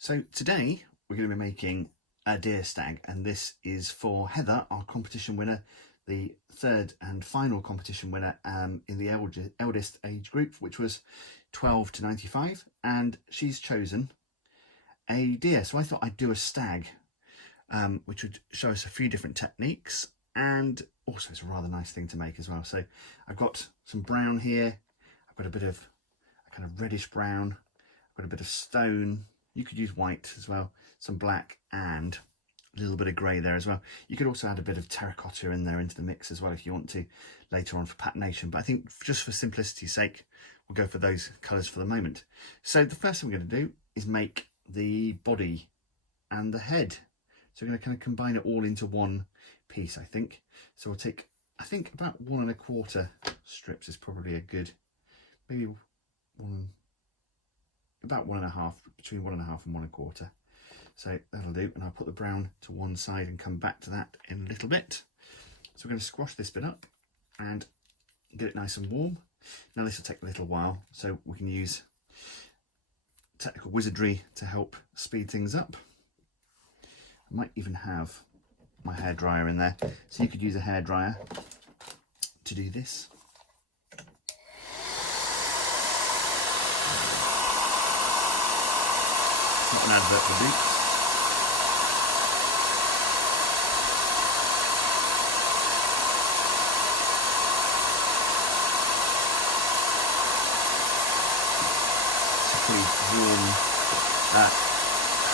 So today we're going to be making a deer stag, and this is for Heather, our competition winner, the third and final competition winner in the eldest age group, which was 12 to 95, and she's chosen a deer. So I thought I'd do a stag, which would show us a few different techniques, and also it's a rather nice thing to make as well. So I've got some brown here, I've got a bit of a kind of reddish brown, I've got a bit of stone. You could use white as well, some black, and a little bit of grey there as well. You could also add a bit of terracotta in there into the mix as well if you want to later on for patination. But I think just for simplicity's sake, we'll go for those colours for the moment. So the first thing we're going to do is make the body and the head. So we're going to kind of combine it all into one piece, I think. So we'll take, I think about 1 1/4 strips is probably a good, maybe about 1 1/2, between 1 1/2 and 1 1/4. So that'll do, and I'll put the brown to one side and come back to that in a little bit. So we're going to squash this bit up and get it nice and warm. Now this will take a little while, so we can use technical wizardry to help speed things up. I might even have my hairdryer in there, so you could use a hairdryer to do this. Not an advert for Boots. Particularly warm,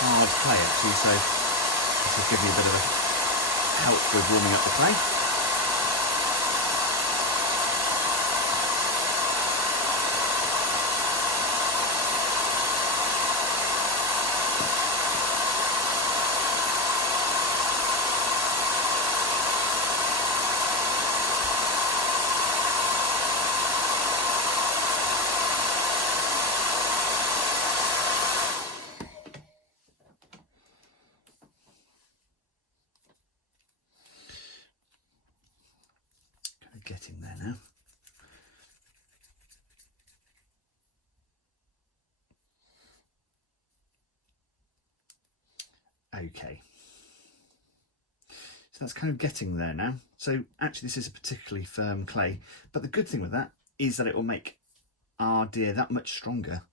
hard clay actually, so this will give you a bit of a help with warming up the clay. Getting there now. Okay, so that's kind of getting there now. So actually this is a particularly firm clay, but the good thing with that is that it will make our deer that much stronger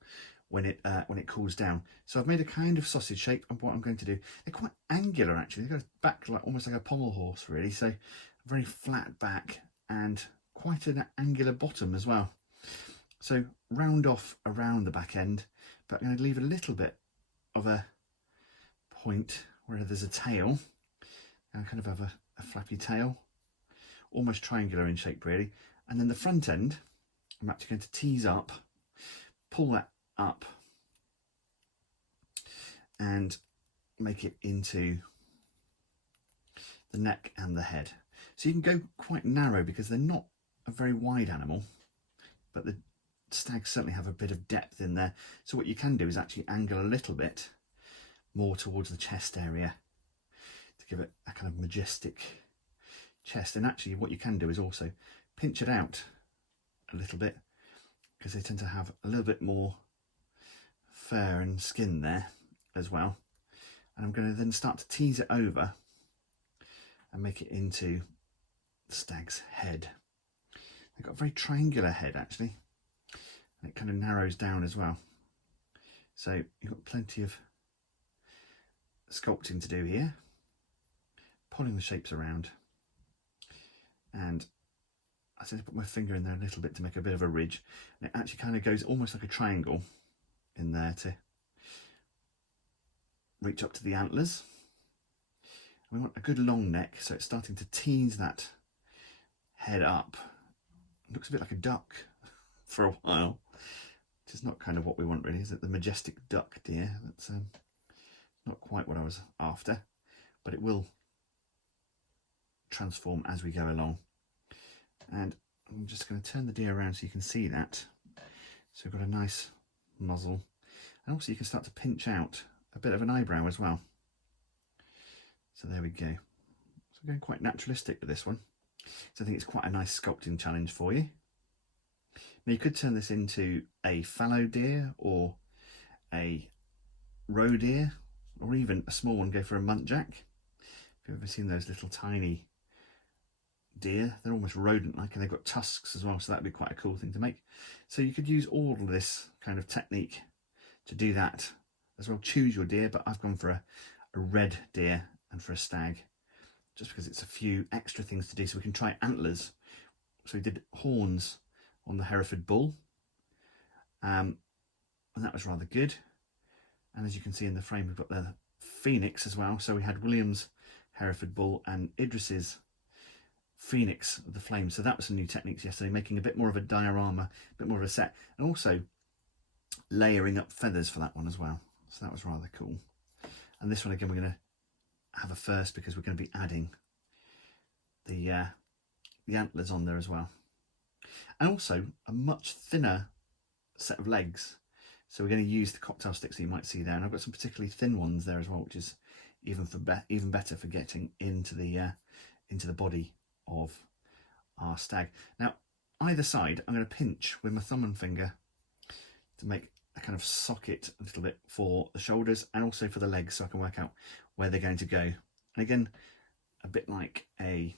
when it cools down. So I've made a kind of sausage shape, and what I'm going to do, they're quite angular actually, they've got a back like almost like a pommel horse really, so a very flat back and quite an angular bottom as well. So round off around the back end, but I'm going to leave a little bit of a point where there's a tail, and kind of have a flappy tail, almost triangular in shape really. And then the front end, I'm actually going to tease up, pull that up, and make it into the neck and the head. So you can go quite narrow because they're not a very wide animal, but the stags certainly have a bit of depth in there. So what you can do is actually angle a little bit more towards the chest area to give it a kind of majestic chest. And actually what you can do is also pinch it out a little bit, because they tend to have a little bit more fur and skin there as well. And I'm going to then start to tease it over and make it into the stag's head. They've got a very triangular head actually, and it kind of narrows down as well. So you've got plenty of sculpting to do here, pulling the shapes around, and I tend to put my finger in there a little bit to make a bit of a ridge, and it actually kind of goes almost like a triangle in there to reach up to the antlers. And we want a good long neck, so it's starting to tease that head up. It looks a bit like a duck for a while, which is not kind of what we want really, is it? The majestic duck deer. That's not quite what I was after, but it will transform as we go along. And I'm just going to turn the deer around so you can see that. So we've got a nice muzzle, and also you can start to pinch out a bit of an eyebrow as well. So there we go. So we're going quite naturalistic with this one. So I think it's quite a nice sculpting challenge for you. Now you could turn this into a fallow deer or a roe deer, or even a small one, go for a muntjac. If you've ever seen those little tiny deer, they're almost rodent-like, and they've got tusks as well, so that'd be quite a cool thing to make. So you could use all of this kind of technique to do that as well. Choose your deer, but I've gone for a red deer and for a stag, just because it's a few extra things to do. So we can try antlers. So we did horns on the Hereford bull, and that was rather good. And as you can see in the frame, we've got the phoenix as well. So we had William's Hereford bull and Idris's phoenix of the flame. So that was some new techniques yesterday, making a bit more of a diorama, a bit more of a set, and also layering up feathers for that one as well. So that was rather cool. And this one again, we're going to have a first because we're going to be adding the antlers on there as well, and also a much thinner set of legs. So we're going to use the cocktail sticks that you might see there, and I've got some particularly thin ones there as well, which is even better for getting into the body of our stag. Now either side, I'm going to pinch with my thumb and finger to make a kind of socket a little bit for the shoulders and also for the legs, so I can work out where they're going to go. And again, a bit like we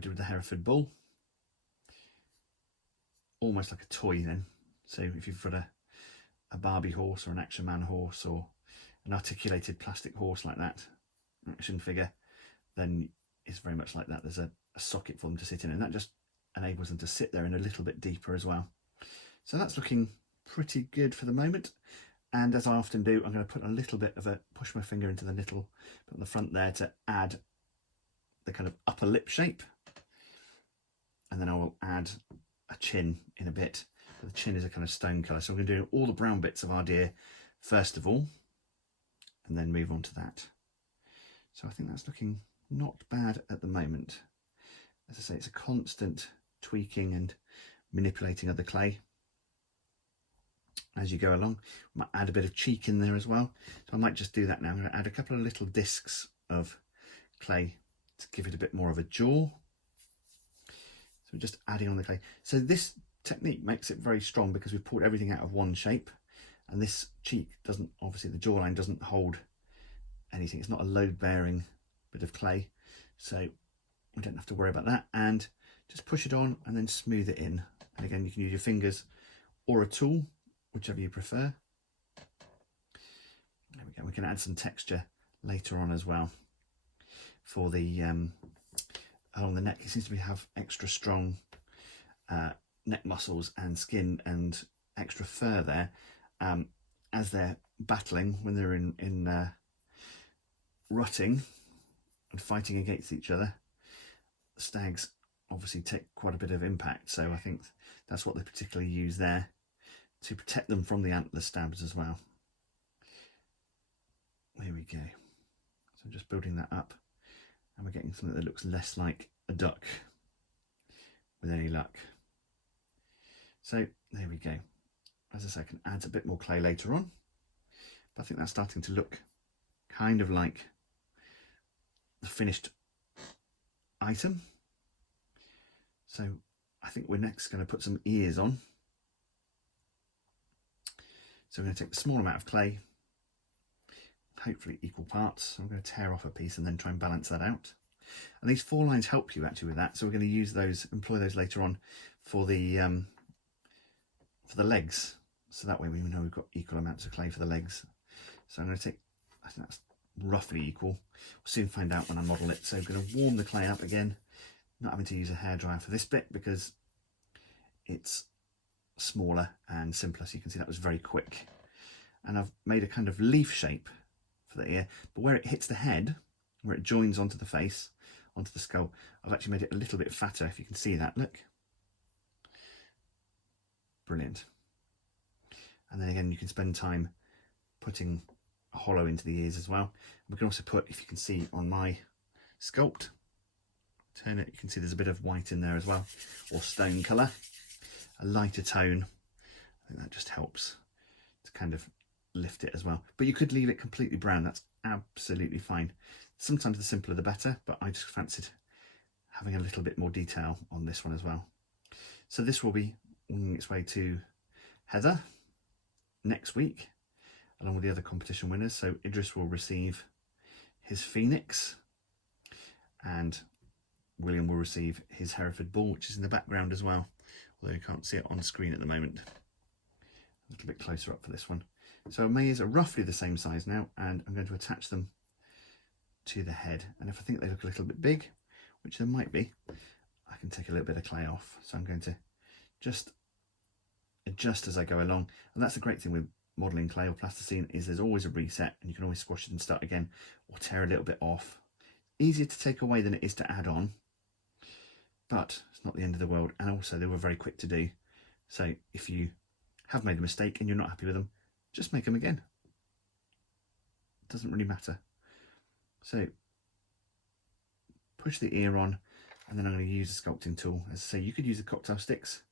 did with the Hereford bull, almost like a toy then. So if you've got a Barbie horse or an Action Man horse or an articulated plastic horse like that, action figure, then it's very much like that. There's a socket for them to sit in, and that just enables them to sit there in a little bit deeper as well. So that's looking pretty good for the moment. And as I often do, I'm going to put a little bit of push my finger into the nipple on the front there to add the kind of upper lip shape, and then I will add a chin in a bit. The chin is a kind of stone colour, so I'm going to do all the brown bits of our deer first of all, and then move on to that. So I think that's looking not bad at the moment. As I say, it's a constant tweaking and manipulating of the clay as you go along. I might add a bit of cheek in there as well, so I might just do that now. I'm going to add a couple of little discs of clay to give it a bit more of a jaw. So just adding on the clay. So this technique makes it very strong because we've pulled everything out of one shape, and this cheek doesn't, obviously the jawline doesn't hold anything. It's not a load bearing bit of clay, so we don't have to worry about that. And just push it on and then smooth it in. And again, you can use your fingers or a tool, whichever you prefer. There we go. We can add some texture later on as well for the along the neck. It seems to have extra strong neck muscles and skin and extra fur there as they're battling when they're in rutting and fighting against each other. Stags obviously take quite a bit of impact, so I think that's what they particularly use there to protect them from the antler stabs as well. There we go. So I'm just building that up, and we're getting something that looks less like a duck with any luck. So there we go. As I say, I can add a bit more clay later on, but I think that's starting to look kind of like the finished item. So I think we're next going to put some ears on. So I'm going to take a small amount of clay, hopefully equal parts. I'm going to tear off a piece and then try and balance that out. And these 4 lines help you actually with that. So we're going to use those, employ those later on for the legs. So that way we know we've got equal amounts of clay for the legs. So I'm going to take, I think that's roughly equal. We'll soon find out when I model it. So I'm going to warm the clay up again, not having to use a hairdryer for this bit because it's smaller and simpler. So you can see that was very quick. And I've made a kind of leaf shape for the ear, but where it hits the head, where it joins onto the face, onto the skull, I've actually made it a little bit fatter, if you can see that, look. Brilliant. And then again, you can spend time putting a hollow into the ears as well. We can also put, if you can see on my sculpt, turn it, you can see there's a bit of white in there as well, or stone colour, a lighter tone. I think that just helps to kind of lift it as well. But you could leave it completely brown, that's absolutely fine. Sometimes the simpler the better, but I just fancied having a little bit more detail on this one as well. So this will be winging its way to Heather next week. along with the other competition winners. So Idris will receive his Phoenix, and William will receive his Hereford Bull, which is in the background as well, although you can't see it on screen at the moment. A little bit closer up for this one. So mares are roughly the same size now, and I'm going to attach them to the head. And if I think they look a little bit big, which they might be, I can take a little bit of clay off. So I'm going to just adjust as I go along. And that's the great thing with modelling clay or plasticine, is there's always a reset, and you can always squash it and start again, or tear a little bit off. Easier to take away than it is to add on, but it's not the end of the world. And also they were very quick to do. So if you have made a mistake and you're not happy with them, just make them again. It doesn't really matter. So push the ear on, and then I'm going to use a sculpting tool. As I say, you could use the cocktail sticks,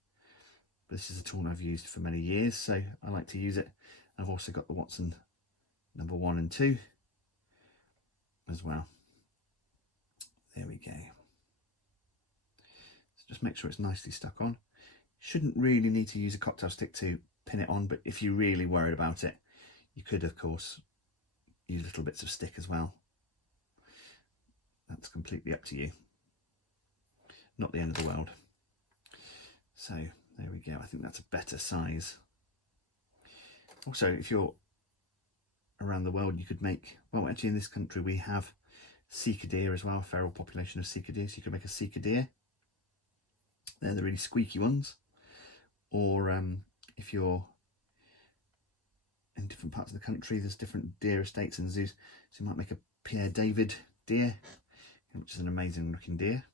but this is a tool I've used for many years, so I like to use it. I've also got the Watson number 1 and 2 as well. There we go. So just make sure it's nicely stuck on. Shouldn't really need to use a cocktail stick to pin it on, but if you're really worried about it, you could of course use little bits of stick as well. That's completely up to you. Not the end of the world. So there we go. I think that's a better size. Also, if you're around the world, you could make, well, actually in this country we have Sika deer as well, a feral population of Sika deer, so you could make a Sika deer. They're the really squeaky ones. Or if you're in different parts of the country, there's different deer estates and zoos, so you might make a Pierre David deer, which is an amazing looking deer.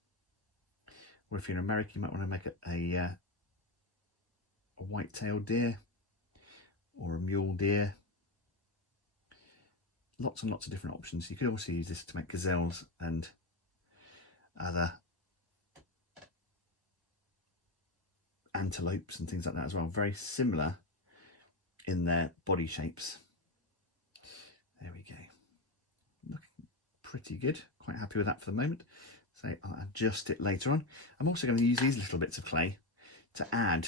Or if you're in America, you might want to make a white-tailed deer or a mule deer. Lots and lots of different options. You could also use this to make gazelles and other antelopes and things like that as well. Very similar in their body shapes. There we go. Looking pretty good. Quite happy with that for the moment. So I'll adjust it later on. I'm also going to use these little bits of clay to add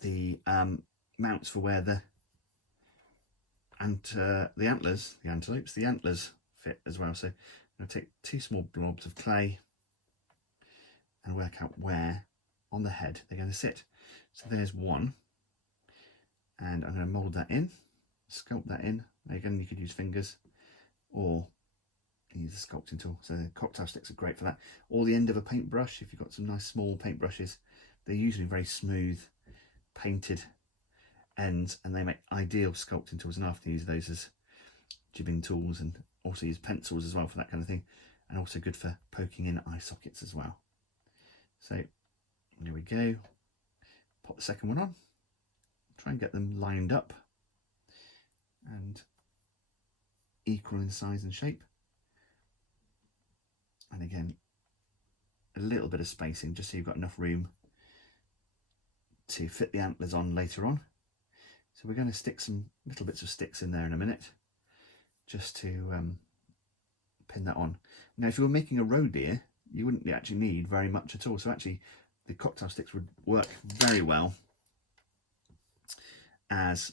the mounts for where the antlers, the antelopes, the antlers fit as well. So I'm going to take 2 small blobs of clay and work out where on the head they're going to sit. So there's one, and I'm going to mould that in, sculpt that in. Again, you could use fingers or use a sculpting tool. So the cocktail sticks are great for that. Or the end of a paintbrush, if you've got some nice small paintbrushes, they're usually very smooth, painted ends, and they make ideal sculpting tools, and I often use those as jibbing tools, and also use pencils as well for that kind of thing, and also good for poking in eye sockets as well. So there we go. Pop the second one on, try and get them lined up and equal in size and shape. And again, a little bit of spacing just so you've got enough room to fit the antlers on later on. So we're going to stick some little bits of sticks in there in a minute just to pin that on. Now if you were making a roe deer, you wouldn't actually need very much at all. So actually the cocktail sticks would work very well as,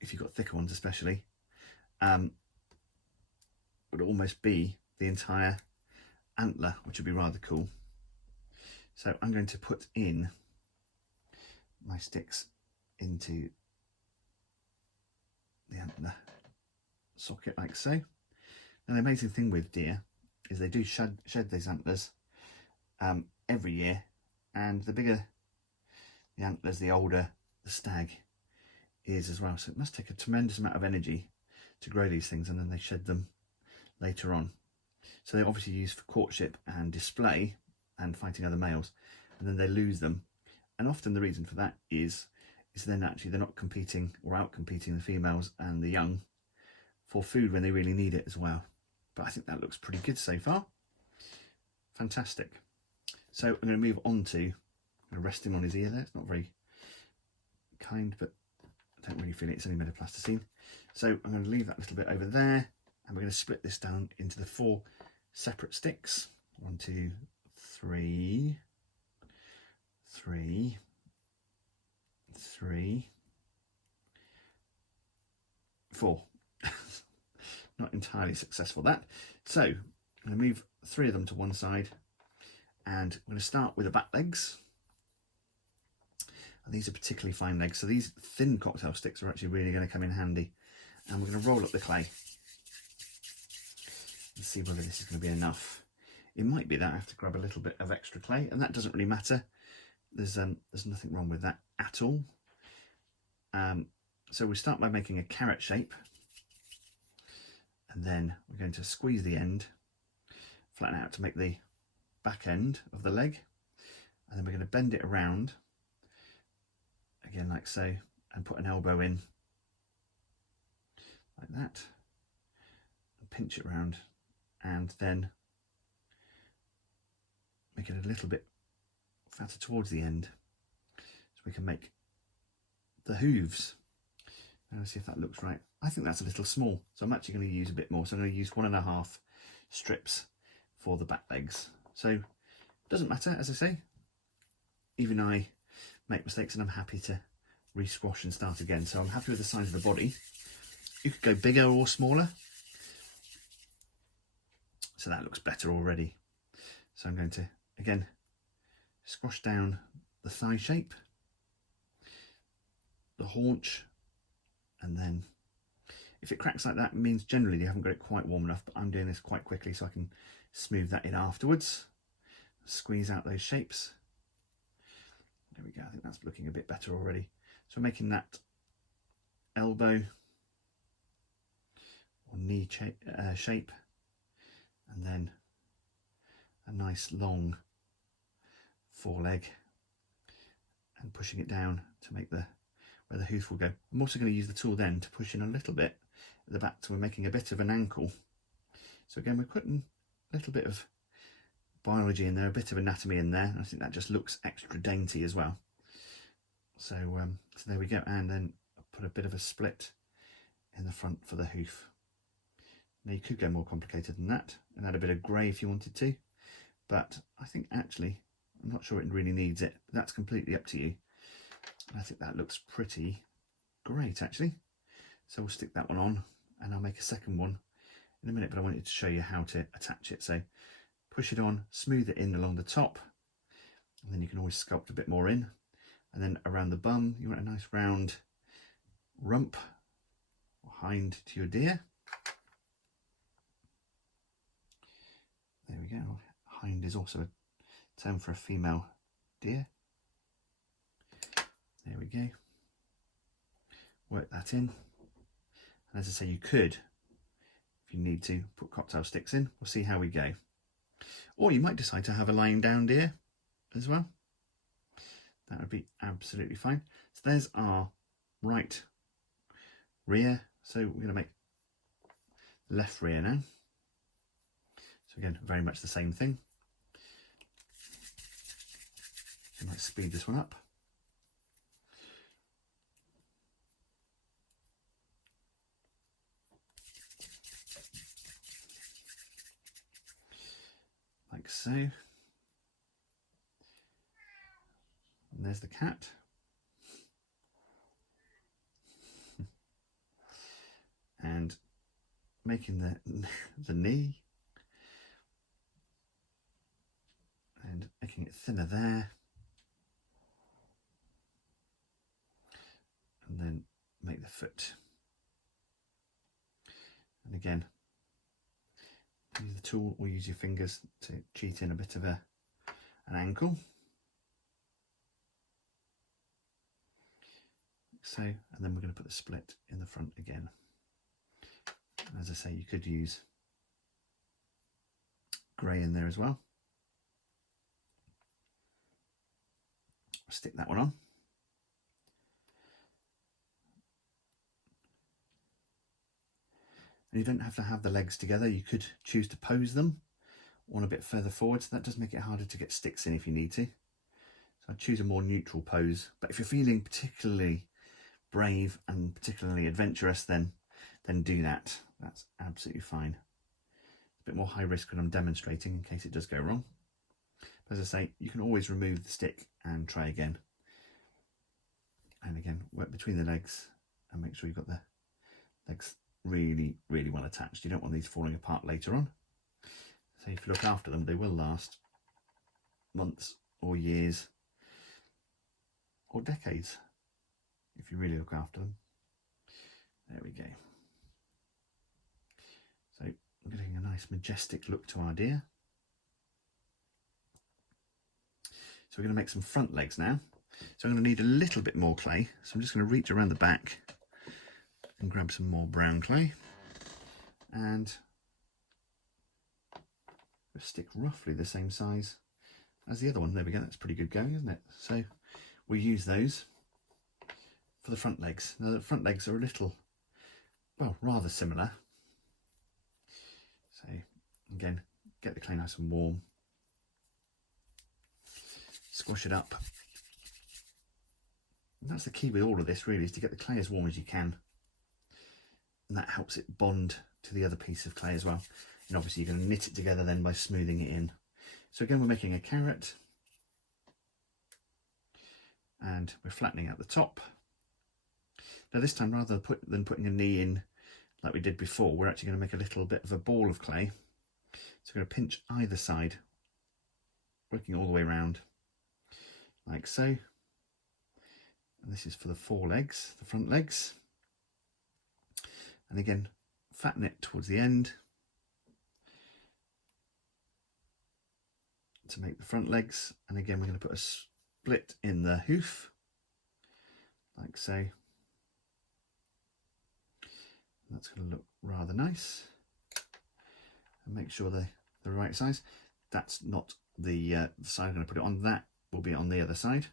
if you've got thicker ones especially, would almost be the entire antler, which would be rather cool. So I'm going to put in my sticks into the antler socket like so. Now the amazing thing with deer is they do shed these antlers every year, and the bigger the antlers, the older the stag is as well. So it must take a tremendous amount of energy to grow these things, and then they shed them later on. So they're obviously used for courtship and display and fighting other males, and then they lose them. And often the reason for that is then actually they're not competing or out competing the females and the young for food when they really need it as well. But I think that looks pretty good so far. Fantastic. So I'm going to move on to, I'm going to rest him on his ear there. It's not very kind, but I don't really feel it. It's only made of plasticine. So I'm going to leave that little bit over there, and we're going to split this down into the 4 separate sticks. 1, 2, 3, 3, 3, 4. Not entirely successful that. So I'm going to move 3 of them to one side, and I'm going to start with the back legs. And these are particularly fine legs, so these thin cocktail sticks are actually really going to come in handy. And we're going to roll up the clay and see whether this is going to be enough. It might be that I have to grab a little bit of extra clay, and that doesn't really matter. There's nothing wrong with that at all. So we start by making a carrot shape, and then we're going to squeeze the end, flatten out to make the back end of the leg, and then we're going to bend it around again like so, and put an elbow in like that, and pinch it round, and then make it a little bit fatter towards the end so we can make the hooves. Now let's see if that looks right. I think that's a little small, so I'm actually going to use a bit more. So I'm going to use 1.5 strips for the back legs. So it doesn't matter, as I say. Even I make mistakes, and I'm happy to re-squash and start again. So I'm happy with the size of the body. You could go bigger or smaller. So that looks better already. So I'm going to, again, squash down the thigh shape, the haunch, and then if it cracks like that, it means generally you haven't got it quite warm enough, but I'm doing this quite quickly so I can smooth that in afterwards. Squeeze out those shapes. There we go, I think that's looking a bit better already. So we're making that elbow or knee shape, and then a nice long foreleg, and pushing it down to make where the hoof will go. I'm also going to use the tool then to push in a little bit at the back, so we're making a bit of an ankle. So again, we're putting a little bit of biology in there, a bit of anatomy in there. I think that just looks extra dainty as well. So, so there we go, and then I'll put a bit of a split in the front for the hoof. Now you could go more complicated than that and add a bit of grey if you wanted to, but I think actually, I'm not sure it really needs it, but that's completely up to you. And I think that looks pretty great actually. So we'll stick that one on, and I'll make a second one in a minute, but I wanted to show you how to attach it. So push it on, smooth it in along the top, and then you can always sculpt a bit more in. And then around the bum, you want a nice round rump or hind to your deer. There we go. Hind is also a term for a female deer. There we go. Work that in. And as I say, you could, if you need to, put cocktail sticks in. We'll see how we go. Or you might decide to have a lying down deer as well. That would be absolutely fine. So there's our right rear. So we're going to make left rear now. So again, very much the same thing. I might speed this one up. Like so. And there's the cat. And making the knee. And making it thinner there. And then make the foot. And again, use the tool or use your fingers to cheat in a bit of an ankle. So, and then we're going to put the split in the front again. And as I say, you could use grey in there as well. Stick that one on. And you don't have to have the legs together. You could choose to pose them one a bit further forward. So that does make it harder to get sticks in if you need to. So I'd choose a more neutral pose. But if you're feeling particularly brave and particularly adventurous, then do that. That's absolutely fine. It's a bit more high risk when I'm demonstrating in case it does go wrong. But as I say, you can always remove the stick and try again. And again, work between the legs and make sure you've got the Legs really, really well attached. You don't want these falling apart later on. So if you look after them, they will last months or years or decades if you really look after them. There we go. So we're getting a nice majestic look to our deer. So we're going to make some front legs now. So I'm going to need a little bit more clay. So I'm just going to reach around the back and grab some more brown clay. And we'll stick roughly the same size as the other one. There we go, that's pretty good going, isn't it? So we use those for the front legs. Now the front legs are a little, well, rather similar. So again, get the clay nice and warm. Squash it up. And that's the key with all of this really, is to get the clay as warm as you can. And that helps it bond to the other piece of clay as well. And obviously you're going to knit it together then by smoothing it in. So again, we're making a carrot. And we're flattening out the top. Now this time, rather than putting a knee in like we did before, we're actually going to make a little bit of a ball of clay. So we're going to pinch either side, working all the way around, like so. And this is for the forelegs, the front legs. And again, fatten it towards the end to make the front legs. And again, we're going to put a split in the hoof, like so. And that's going to look rather nice. And make sure they're the right size. That's not the side I'm going to put it on. That will be on the other side.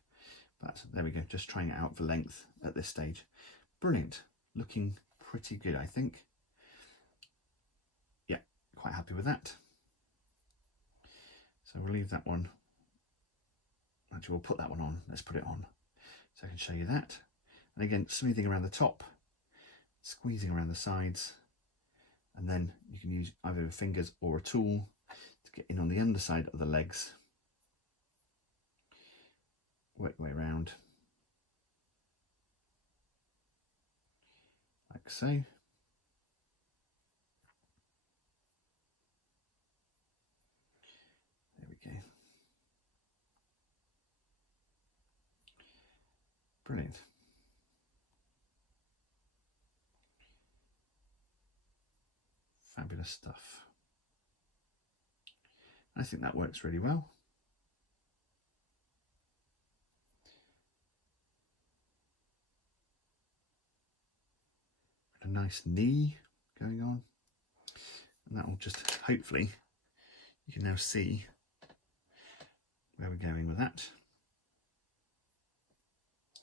But there we go, just trying it out for length at this stage. Brilliant, looking pretty good, I think. Yeah, quite happy with that. So we'll leave that one. Actually, we'll put that one on. Let's put it on so I can show you that. And again, smoothing around the top, squeezing around the sides, and then you can use either fingers or a tool to get in on the underside of the legs. Work your way around, like so. There we go. Brilliant. Fabulous stuff. I think that works really well. A nice knee going on, and that will just, hopefully you can now see where we're going with that.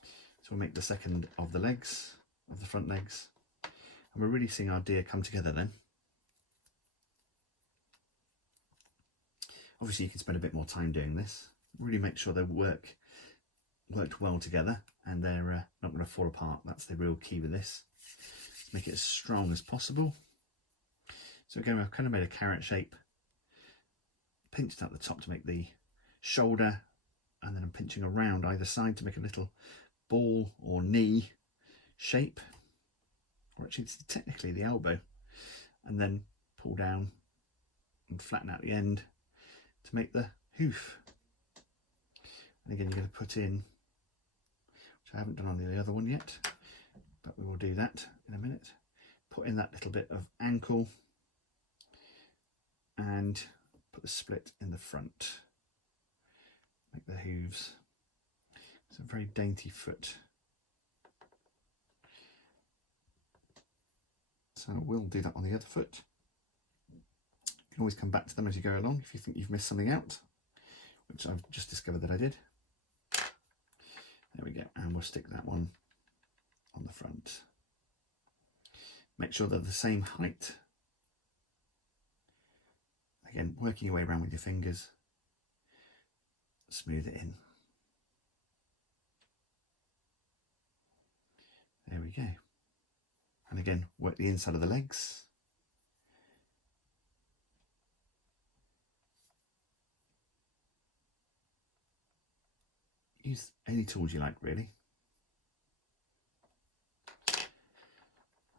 So we'll make the second of the legs, of the front legs, and we're really seeing our deer come together then. Obviously you can spend a bit more time doing this, really make sure they worked well together and they're not going to fall apart. That's the real key with this. Make it as strong as possible. So again, I've kind of made a carrot shape, pinched at the top to make the shoulder, and then I'm pinching around either side to make a little ball or knee shape, or actually it's technically the elbow, and then pull down and flatten out the end to make the hoof. And again, you're going to put in, which I haven't done on the other one yet, but we will do that in a minute. Put in that little bit of ankle and put the split in the front. Make the hooves. It's a very dainty foot. So we'll do that on the other foot. You can always come back to them as you go along if you think you've missed something out, which I've just discovered that I did. There we go, and we'll stick that one on the front. Make sure they're the same height. Again, working your way around with your fingers. Smooth it in. There we go. And again, work the inside of the legs. Use any tools you like, really.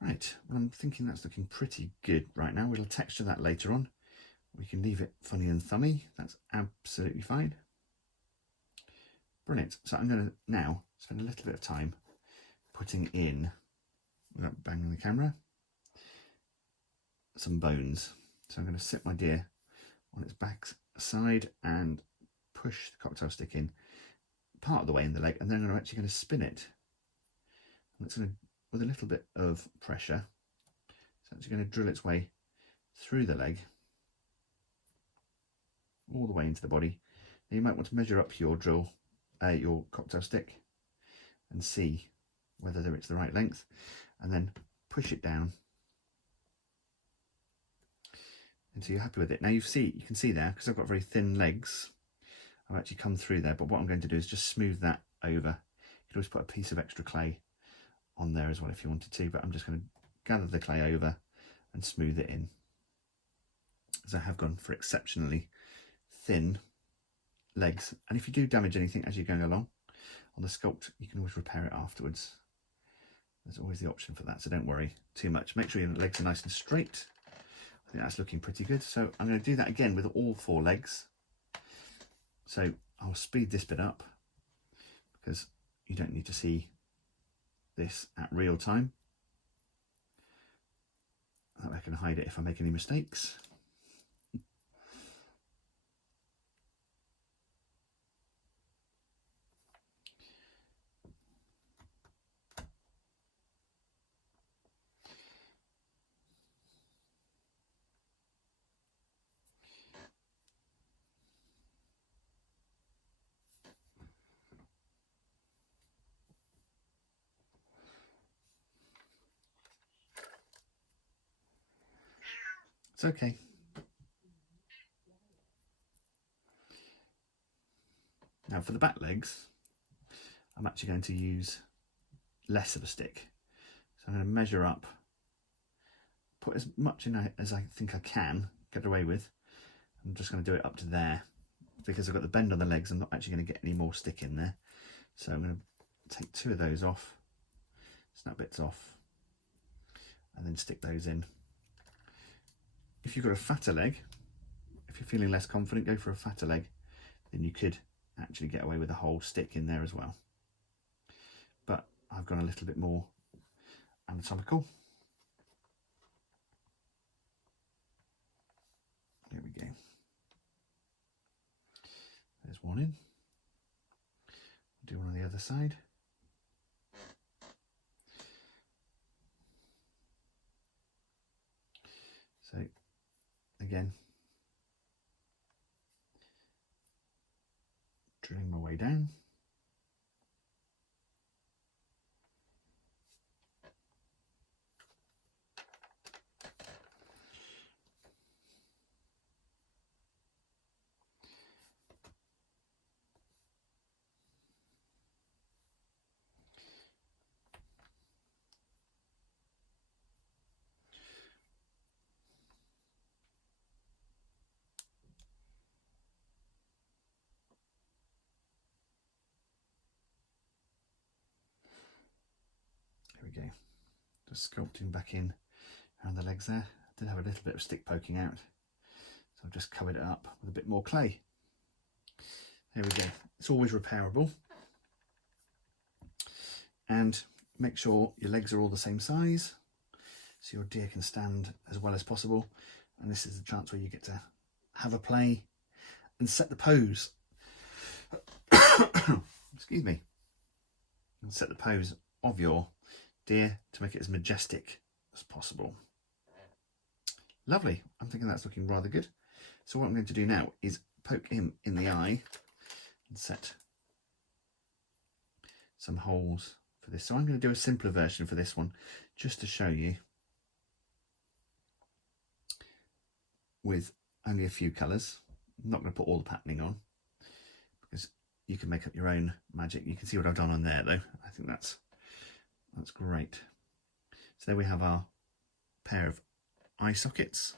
Right, well, I'm thinking that's looking pretty good right now. We'll texture that later on. We can leave it funny and thummy. That's absolutely fine. Brilliant. So I'm going to now spend a little bit of time putting in, without banging the camera, some bones. So I'm going to sit my deer on its back side and push the cocktail stick in part of the way in the leg, and then I'm actually going to spin it. And it's going to, with a little bit of pressure, it's actually going to drill its way through the leg, all the way into the body. Now you might want to measure up your drill, your cocktail stick, and see whether it's the right length, and then push it down until you're happy with it. Now you can see there, because I've got very thin legs, I've actually come through there, but what I'm going to do is just smooth that over. You could always put a piece of extra clay on there as well if you wanted to, but I'm just going to gather the clay over and smooth it in, as I have gone for exceptionally thin legs. And if you do damage anything as you're going along on the sculpt, you can always repair it afterwards. There's always the option for that, so don't worry too much. Make sure your legs are nice and straight. I think that's looking pretty good. So I'm going to do that again with all 4 legs. So I'll speed this bit up because you don't need to see this at real time. That way I can hide it if I make any mistakes. It's okay. Now for the back legs, I'm actually going to use less of a stick. So I'm going to measure up, put as much in as I think I can get away with. I'm just going to do it up to there. Because I've got the bend on the legs, I'm not actually going to get any more stick in there. So I'm going to take 2 of those off, snap bits off, and then stick those in. If you've got a fatter leg, if you're feeling less confident, go for a fatter leg, then you could actually get away with a whole stick in there as well. But I've gone a little bit more anatomical. There we go. There's one in. Do one on the other side. So again, drilling my way down. There we go. Just sculpting back in around the legs there. I did have a little bit of stick poking out, so I've just covered it up with a bit more clay. There we go. It's always repairable. And make sure your legs are all the same size so your deer can stand as well as possible. And this is the chance where you get to have a play and set the pose. Excuse me. And set the pose of your deer to make it as majestic as possible. Lovely. I'm thinking that's looking rather good. So what I'm going to do now is poke him in the eye and set some holes for this. So I'm going to do a simpler version for this one just to show you with only a few colours. I'm not going to put all the patterning on because you can make up your own magic. You can see what I've done on there though. I think that's great. So there we have our pair of eye sockets.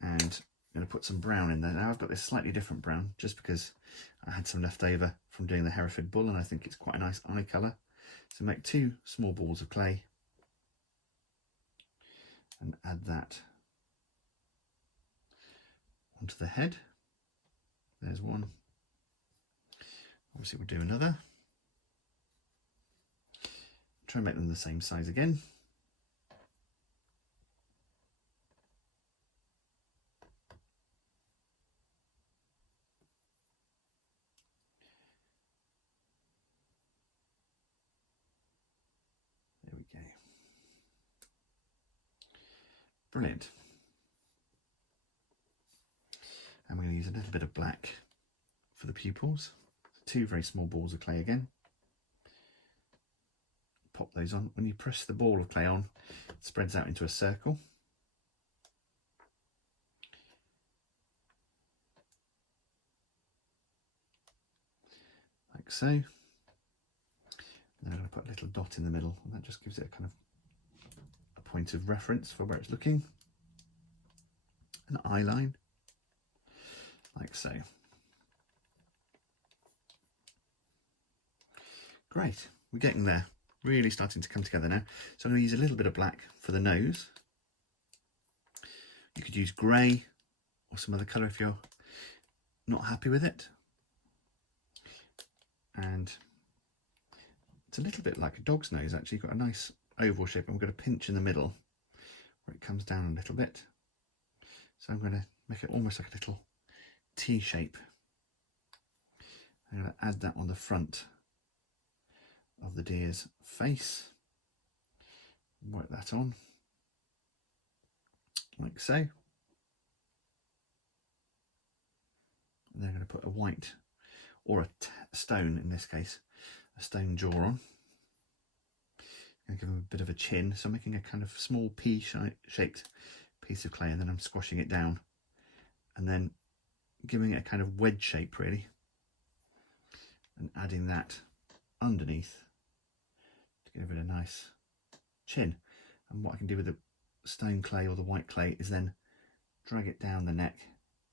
And I'm going to put some brown in there. Now I've got this slightly different brown just because I had some left over from doing the Hereford bull and I think it's quite a nice eye colour. So make 2 small balls of clay and add that onto the head. There's one. Obviously we'll do another. Try and make them the same size again. There we go. Brilliant. And we're going to use a little bit of black for the pupils. 2 very small balls of clay again. Pop those on. When you press the ball of clay on, it spreads out into a circle. Like so. And then I'm going to put a little dot in the middle, and that just gives it a kind of a point of reference for where it's looking. An eye line, like so. Great, we're getting there. Really starting to come together now. So I'm going to use a little bit of black for the nose. You could use grey or some other colour if you're not happy with it. And it's a little bit like a dog's nose actually. Got a nice oval shape, and we've got a pinch in the middle where it comes down a little bit. So I'm going to make it almost like a little T shape. I'm going to add that on the front of the deer's face. Work that on like so. And then I'm going to put a white or a stone, in this case, a stone jaw on. I'm going to give him a bit of a chin, so I'm making a kind of small pea-shaped piece of clay, and then I'm squashing it down and then giving it a kind of wedge shape really, and adding that underneath to give it a nice chin. And what I can do with the stone clay or the white clay is then drag it down the neck,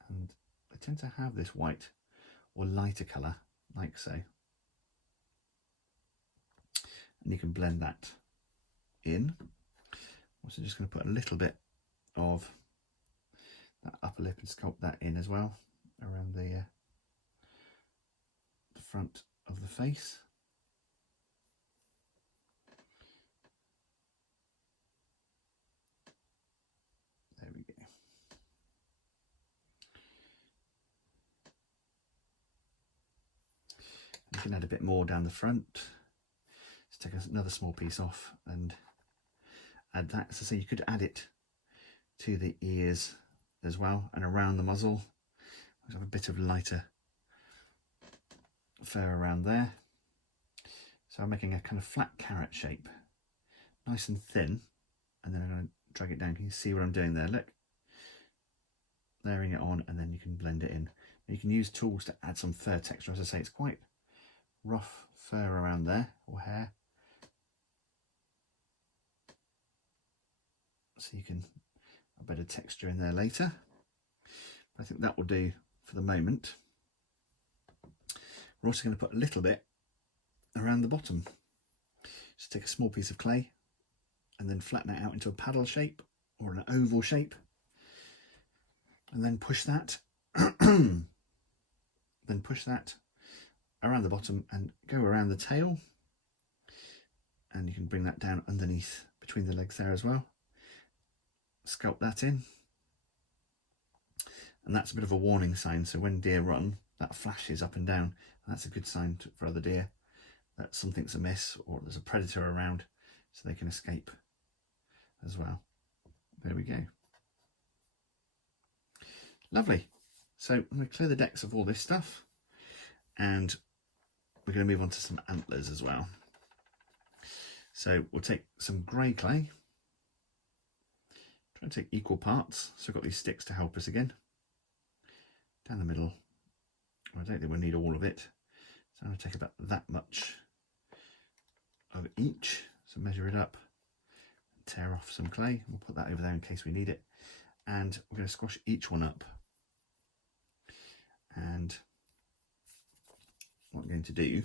and I tend to have this white or lighter colour like so, and you can blend that in. I'm also just going to put a little bit of that upper lip and sculpt that in as well around the front of the face. There we go. You can add a bit more down the front. Let's take another small piece off and add that. So you could add it to the ears as well, and around the muzzle. I have a bit of lighter fur around there. So I'm making a kind of flat carrot shape, nice and thin, and then I'm going to drag it down. Can you see what I'm doing there? Look, layering it on, and then you can blend it in. You can use tools to add some fur texture. As I say, it's quite rough fur around there, or hair, so you can a bit of texture in there later. But I think that will do for the moment. We're also going to put a little bit around the bottom. Just take a small piece of clay and then flatten it out into a paddle shape or an oval shape, and then push that then push that around the bottom and go around the tail, and you can bring that down underneath between the legs there as well. Sculpt that in, and that's a bit of a warning sign, so when deer run, that flashes up and down, and that's a good sign for other deer that something's amiss or there's a predator around, so they can escape as well. There we go. Lovely. So I'm going to clear the decks of all this stuff, and we're going to move on to some antlers as well. So we'll take some grey clay, try and take equal parts. So we've got these sticks to help us again. Down the middle. I don't think we'll need all of it. So I'm going to take about that much of each. So measure it up, tear off some clay. We'll put that over there in case we need it. And we're going to squash each one up. And what I'm going to do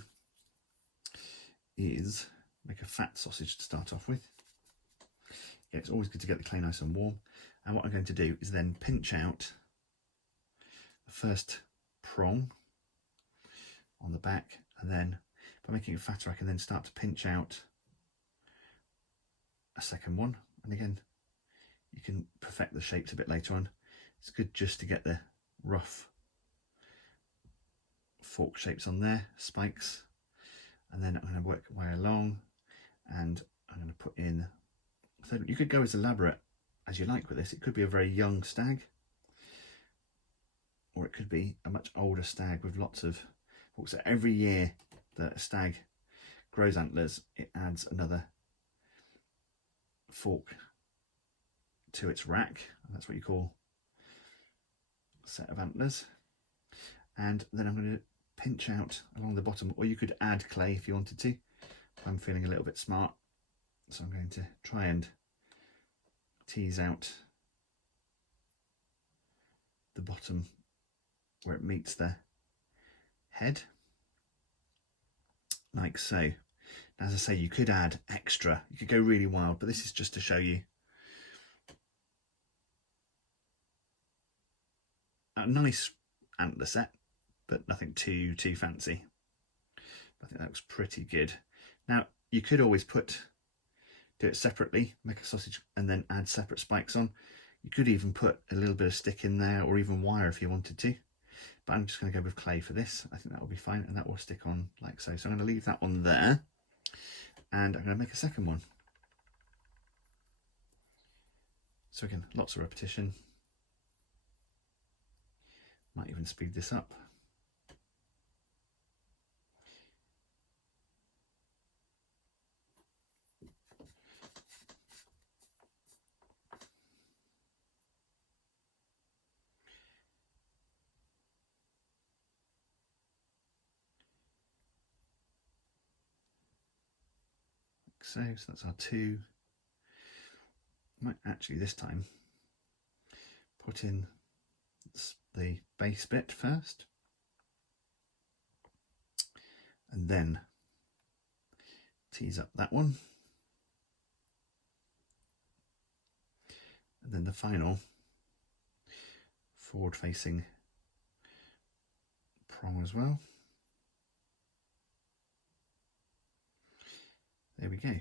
is make a fat sausage to start off with. Yeah, it's always good to get the clay nice and warm. And what I'm going to do is then pinch out the first prong on the back, and then by making it fatter I can then start to pinch out a second one. And again, you can perfect the shapes a bit later on. It's good just to get the rough fork shapes on there, spikes, and then I'm going to work my way along, and I'm going to put in a third. You could go as elaborate as you like with this. It could be a very young stag, or it could be a much older stag with lots of forks. So every year that a stag grows antlers, it adds another fork to its rack, and that's what you call a set of antlers. And then I'm going to pinch out along the bottom, or you could add clay if you wanted to. I'm feeling a little bit smart, so I'm going to try and tease out the bottom where it meets the head, like so. As I say, you could add extra, you could go really wild, but this is just to show you a nice antler set, but nothing too fancy. I think that looks pretty good. Now you could always do it separately, make a sausage and then add separate spikes on. You could even put a little bit of stick in there, or even wire if you wanted to, but I'm just going to go with clay for this. I think that will be fine, and that will stick on like so. So I'm going to leave that one there, and I'm going to make a second one. So again, lots of repetition. Might even speed this up. So that's our two. Might actually this time put in the base bit first, and then tease up that one, and then the final forward facing prong as well. There we go.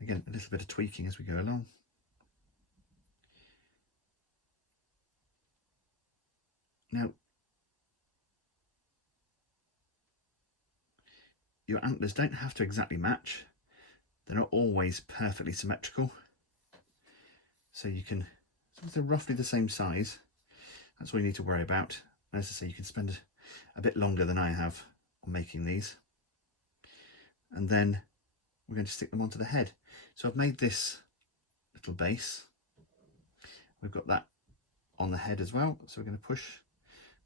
Again, a little bit of tweaking as we go along. Now, your antlers don't have to exactly match. They're not always perfectly symmetrical. So you can, if they're roughly the same size, that's all you need to worry about. As I say, you can spend a bit longer than I have on making these. And then we're going to stick them onto the head. So I've made this little base. We've got that on the head as well. So we're going to push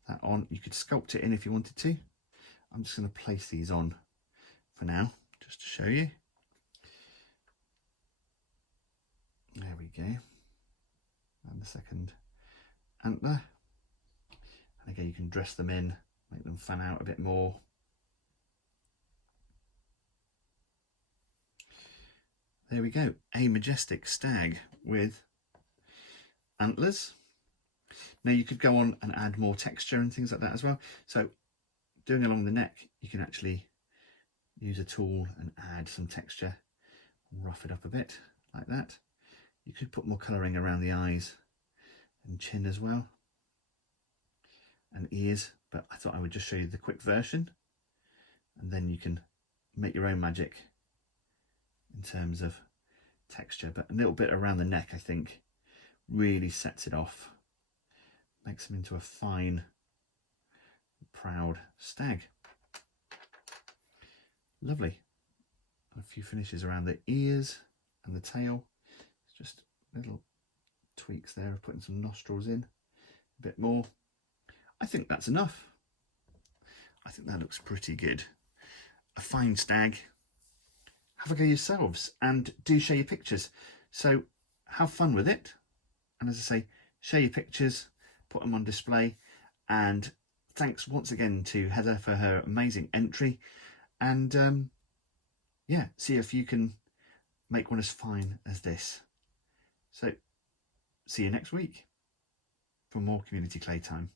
that on. You could sculpt it in if you wanted to. I'm just going to place these on for now, just to show you. There we go. And the second antler. And again, you can dress them in, make them fan out a bit more. There we go, a majestic stag with antlers. Now you could go on and add more texture and things like that as well. So doing along the neck, you can actually use a tool and add some texture, rough it up a bit like that. You could put more colouring around the eyes and chin as well, and ears, but I thought I would just show you the quick version, and then you can make your own magic in terms of texture. But a little bit around the neck, I think, really sets it off, makes them into a fine, proud stag. Lovely. And a few finishes around the ears and the tail. It's just little tweaks there of putting some nostrils in a bit more. I think that's enough. I think that looks pretty good. A fine stag. Have a go yourselves and do share your pictures. So have fun with it. And as I say, share your pictures, put them on display, and thanks once again to Heather for her amazing entry, and yeah, see if you can make one as fine as this. So see you next week for more community clay time.